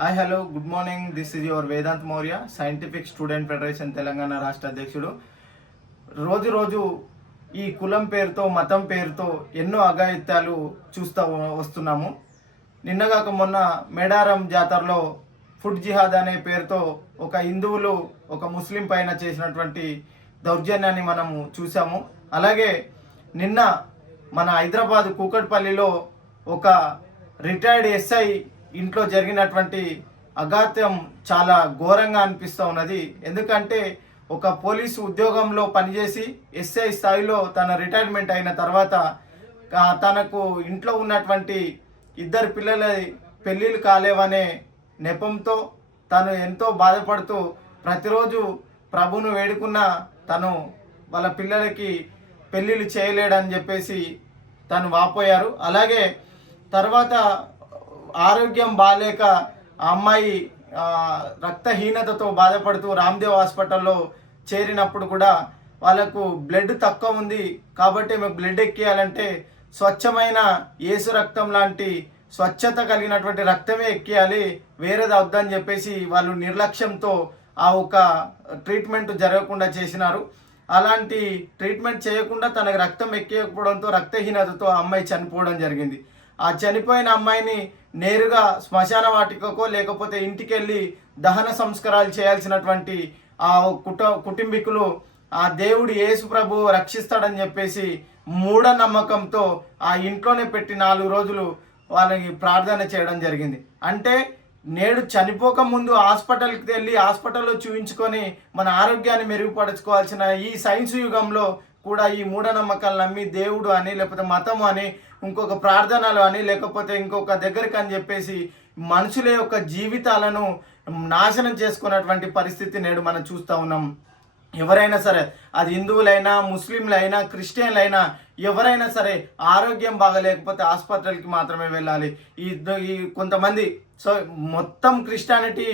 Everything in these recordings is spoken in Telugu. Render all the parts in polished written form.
Hi hello good morning. This is your Vedant Maurya, scientific student federation Telangana రాష్ట్ర అధ్యక్షుడు. రోజు రోజు ఈ కులం పేరుతో మతం పేరుతో ఎన్నో అఘాయిత్యాలు చూస్తూ వస్తున్నాము. నిన్నగాక మొన్న మేడారం జాతరలో ఫుడ్ జిహాద్ అనే పేరుతో ఒక హిందువులు ఒక ముస్లిం పైన చేసినటువంటి దౌర్జన్యాన్ని మనము చూసాము. అలాగే నిన్న మన హైదరాబాద్ కూకట్పల్లిలో ఒక రిటైర్డ్ ఎస్ఐ ఇంట్లో జరిగినటువంటి అఘాత్యం చాలా ఘోరంగా అనిపిస్తూ ఉన్నది. ఎందుకంటే ఒక పోలీసు ఉద్యోగంలో పనిచేసి ఎస్ఐ స్థాయిలో తన రిటైర్మెంట్ అయిన తర్వాత తనకు ఇంట్లో ఉన్నటువంటి ఇద్దరు పిల్లల పెళ్ళిళ్ళు కాలేవనే నెపంతో తను ఎంతో బాధపడుతూ ప్రతిరోజు ప్రభును వేడుకున్న తను వాళ్ళ పిల్లలకి పెళ్ళిళ్ళు చేయలేడని చెప్పేసి తను వాపోయారు. అలాగే తర్వాత ఆరోగ్యం బాగాలేక ఆ అమ్మాయి రక్తహీనతతో బాధపడుతూ రామ్దేవ్ హాస్పిటల్లో చేరినప్పుడు కూడా వాళ్ళకు బ్లడ్ తక్కువ ఉంది కాబట్టి మీకు బ్లడ్ ఎక్కియాలంటే స్వచ్ఛమైన యేసు రక్తం లాంటి స్వచ్ఛత కలిగినటువంటి రక్తమే ఎక్కియాలి, వేరేది వద్దని చెప్పేసి వాళ్ళు నిర్లక్ష్యంతో ఆ ఒక ట్రీట్మెంట్ జరగకుండా చేసినారు. అలాంటి ట్రీట్మెంట్ చేయకుండా తనకు రక్తం ఎక్కకపోవడంతో రక్తహీనతతో ఆ అమ్మాయి చనిపోవడం జరిగింది. ఆ చనిపోయిన అమ్మాయిని నేరుగా శ్మశాన వాటికకో లేకపోతే ఇంటికి వెళ్ళి దహన సంస్కారాలు చేయాల్సినటువంటి ఆ కుటుంబీకులు ఆ దేవుడు యేసు ప్రభు రక్షిస్తాడని చెప్పేసి మూఢనమ్మకంతో ఆ ఇంట్లోనే పెట్టి 4 రోజులు వాళ్ళకి ప్రార్థన చేయడం జరిగింది. అంటే నేడు చనిపోక ముందు హాస్పిటల్కి వెళ్ళి హాస్పిటల్లో చూపించుకొని మన ఆరోగ్యాన్ని మెరుగుపరుచుకోవాల్సిన ఈ సైన్స్ యుగంలో కూడా ఈ మూఢనమ్మకాలు నమ్మి దేవుడు అని లేకపోతే మతము అని ఇంకొక ప్రార్థనలు అని లేకపోతే ఇంకొక దగ్గరికి అని చెప్పేసి మనుషుల యొక్క జీవితాలను నాశనం చేసుకున్నటువంటి పరిస్థితి నేడు మనం చూస్తూ ఉన్నాం. ఎవరైనా సరే, అది హిందువులైనా ముస్లింలైనా క్రిస్టియన్లైనా ఎవరైనా సరే ఆరోగ్యం బాగలేకపోతే హాస్పిటల్కి మాత్రమే వెళ్ళాలి. ఈ కొంతమంది మొత్తం క్రిస్టియానిటీ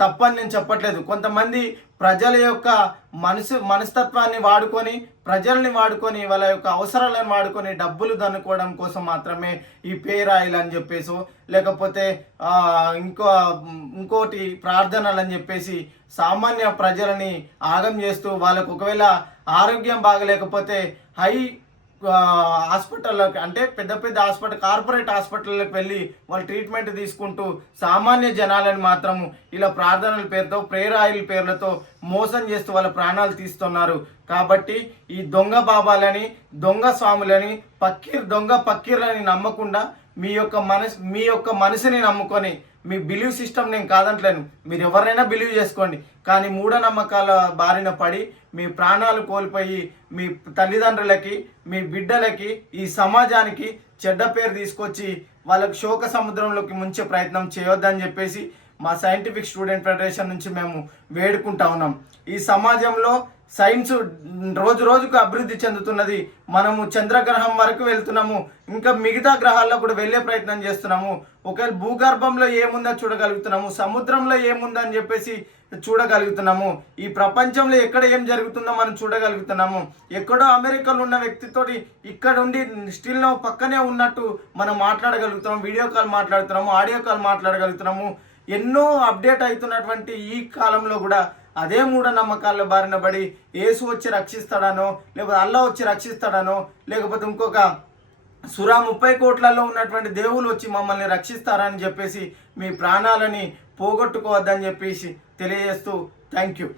తప్పని నేను చెప్పట్లేదు. కొంతమంది ప్రజల యొక్క మనస్తత్వాన్ని వాడుకొని ప్రజల్ని వాడుకొని వాళ్ళ యొక్క అవసరాలను వాడుకొని డబ్బులు దన్నుకోవడం కోసం మాత్రమే ఈ పేరాయిల్ అని చెప్పేసి లేకపోతే ఇంకోటి ప్రార్థనలు అని చెప్పేసి సామాన్య ప్రజలని ఆగం చేస్తూ వాళ్ళకు ఒకవేళ ఆరోగ్యం బాగలేకపోతే హై హాస్పిటల్లోకి అంటే పెద్ద పెద్ద హాస్పిటల్ కార్పొరేట్ హాస్పిటల్లోకి వెళ్ళి వాళ్ళు ట్రీట్మెంట్ తీసుకుంటూ సామాన్య జనాలను మాత్రము ఇలా ప్రార్థనల పేరుతో ప్రేయర్ ఆయిల్ పేర్లతో మోసం చేస్తూ వాళ్ళ ప్రాణాలు తీస్తున్నారు. కాబట్టి ఈ దొంగ బాబాలని దొంగ స్వాములని దొంగ పక్కీర్లని నమ్మకుండా మీ యొక్క మనసుని నమ్ముకొని మీ బిలీవ్ సిస్టమ్ నేను కాదంటలేను, మీరు ఎవరైనా బిలీవ్ చేసుకోండి. కానీ మూఢనమ్మకాల బారిన పడి మీ ప్రాణాలు కోల్పోయి మీ తల్లిదండ్రులకి మీ బిడ్డలకి ఈ సమాజానికి చెడ్డ పేరు తీసుకొచ్చి వాళ్ళకు శోక సముద్రంలోకి ముంచే ప్రయత్నం చేయొద్దని చెప్పేసి మా సైంటిఫిక్ స్టూడెంట్ ఫెడరేషన్ నుంచి మేము వేడుకుంటా ఉన్నాం. ఈ సమాజంలో సైన్స్ రోజు రోజుకు అభివృద్ధి చెందుతున్నది. మనము చంద్రగ్రహం వరకు వెళ్తున్నాము, ఇంకా మిగతా గ్రహాల్లో కూడా వెళ్ళే ప్రయత్నం చేస్తున్నాము. ఒకవేళ భూగర్భంలో ఏముందో చూడగలుగుతున్నాము, సముద్రంలో ఏముందని చెప్పేసి చూడగలుగుతున్నాము. ఈ ప్రపంచంలో ఎక్కడ ఏం జరుగుతుందో మనం చూడగలుగుతున్నాము. ఎక్కడో అమెరికాలో ఉన్న వ్యక్తితోటి ఇక్కడ ఉండి స్టిల్ పక్కనే ఉన్నట్టు మనం మాట్లాడగలుగుతున్నాము, వీడియో కాల్ మాట్లాడుతున్నాము, ఆడియో కాల్ మాట్లాడగలుగుతున్నాము. ఎన్నో అప్డేట్ అవుతున్నటువంటి ఈ కాలంలో కూడా అదే మూఢనమ్మకాల బారిన పడి యేసు వచ్చి రక్షిస్తాడనో లేకపోతే అల్లా వచ్చి రక్షిస్తాడనో లేకపోతే ఇంకొక 30 కోట్లలో ఉన్నటువంటి దేవుళ్ళు వచ్చి మమ్మల్ని రక్షిస్తారని చెప్పేసి మీ ప్రాణాలని పోగొట్టుకోవద్దని చెప్పేసి తెలియజేస్తూ థ్యాంక్ యూ.